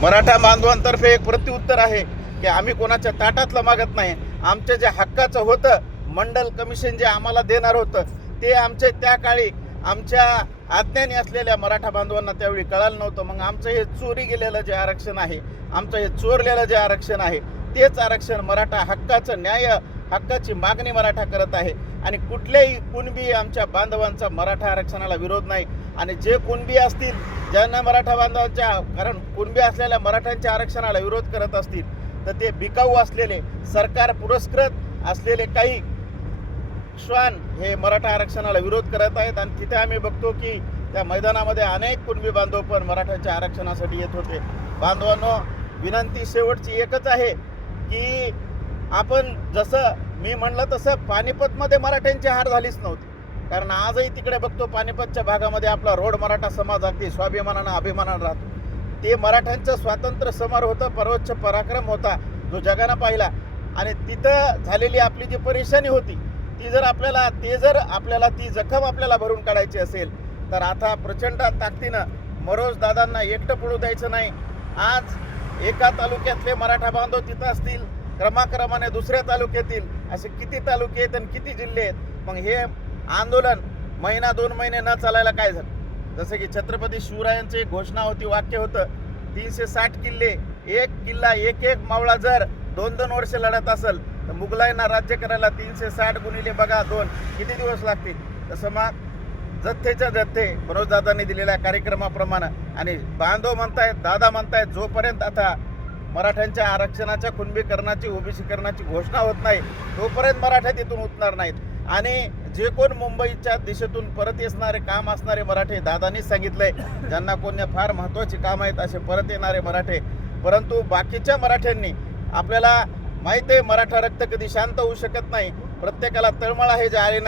मराठा बांधवांतर्फे एक प्रत्युत्तर आहे की आम्ही कोणाच्या ताटातलं मागत नाही. आमच्या जे हक्काचं होतं मंडल कमिशन जे आम्हाला देणार होतं ते आमचे त्या काळी आमच्या आज्ञानी असलेल्या मराठा बांधवांना त्यावेळी कळालं नव्हतं. मग आमचं हे चोरी गेलेलं जे आरक्षण आहे आमचं हे चोरलेलं जे आरक्षण आहे तेच आरक्षण मराठा हक्काचं न्याय हक्काची मागणी मराठा करत आहे. आणि कुठल्याही कुणबी आमच्या बांधवांचा मराठा आरक्षणाला विरोध नाही. आणि जे कुणबी असतील ज्यांना मराठा बांधवांच्या कारण कुणबी असलेल्या मराठ्यांच्या आरक्षणाला विरोध करत असतील तर ते बिकाऊ असलेले सरकार पुरस्कृत असलेले काही श्वान हे मराठा आरक्षणाला विरोध करत आहेत. आणि तिथे आम्ही बघतो की त्या मैदानामध्ये अनेक कुणबी बांधव पण मराठ्यांच्या आरक्षणासाठी येत होते. बांधवांनो विनंती शेवटची एकच आहे की आपण जसं मी म्हणलं तसं पानिपतमध्ये मराठ्यांची हार झालीच नव्हती. कारण आजही तिकडे बघतो पानिपतच्या भागामध्ये आपला रोड मराठा समाज अगदी स्वाभिमानानं अभिमानानं राहतो. ते मराठ्यांचं स्वातंत्र्य समर होतं परवच्छ पराक्रम होता जो जगानं पाहिला. आणि तिथं झालेली आपली जी परेशानी होती ती जर आपल्याला ते जर आपल्याला ती जखम आपल्याला भरून काढायची असेल तर आता प्रचंड ताकदीनं मरोज दादांना एकटं पडू द्यायचं नाही. आज एका तालुक्यातले मराठा बांधव तिथं असतील क्रमाक्रमाने दुसऱ्या तालुक्यातील असे किती तालुके आहेत आणि किती जिल्हे आहेत? मग हे आंदोलन महिना दोन महिने न चालायला काय झालं? जसं की छत्रपती शिवरायांची एक घोषणा होती वाक्य होतं तीनशे साठ किल्ले एक किल्ला एक एक मावळा जर दोन दोन वर्ष लढत असेल तर मुघलांना राज्य करायला तीनशे साठ गुणिले बघा दोन किती दिवस लागतील? तसं मग जथ्थेच्या जथ्थे मनोजदादांनी दिलेल्या कार्यक्रमाप्रमाणे आणि बांधव म्हणतायत दादा म्हणतायत जोपर्यंत आता मराठ्यांच्या आरक्षणाच्या कुणबीकरणाची ओबीसीकरणाची घोषणा होत नाही. तोपर्यंत मराठा तिथून उठणार नाहीत. आणि जे कोण मुंबईच्या दिशेतून परत येणारे काम असणारे मराठे दादानीच सांगितले ज्यांना कोण्या फार महत्त्वाची काम आहेत असे परत येणारे मराठे. परंतु बाकीच्या मराठ्यांनी आपल्याला माहिती आहे मराठा रक्त कधी शांत होऊ शकत नाही. प्रत्येकाला तळमळ आहे जे आले नाही.